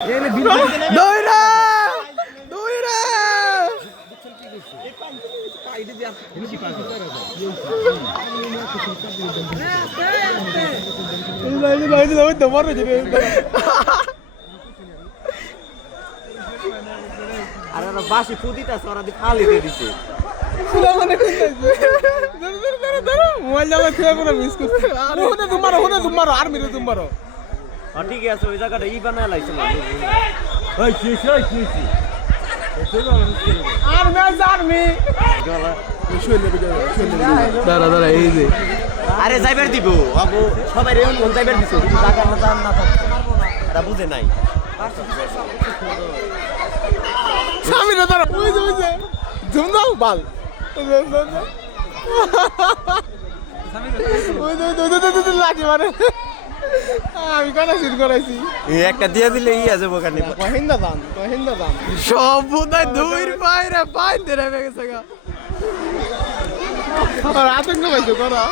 দৌড়া দৌড়া আরে ওরা বাসি ফুদিতাছে ওরা দি খালি দিয়ে দিছে মোবাইল জায়গা থেকে পুরো মিস করছি হুনে তোমারো আর মেরে তোমারো ঠিক আছে ওই জায়গাটা ই বানায় লাইছে না দাঁড়া দাঁড়া এই যে আরে যাইবার দিব আগো সবাই রে কোন যাইবার দিছো কিন্তু জায়গা না জান না এটা বুঝে নাই সামনে দাঁড়া ওই যে জুম দাও বাল লাঠি মারে আমি কাটা শুট করাইছি একটা দিয়ে দিলে ই আছে বোকানি কহিন্দা দান সব বোধহয় দূর বাইরে বাইন্দে রেখে গেছে গা আর আতঙ্ক পাইছো করা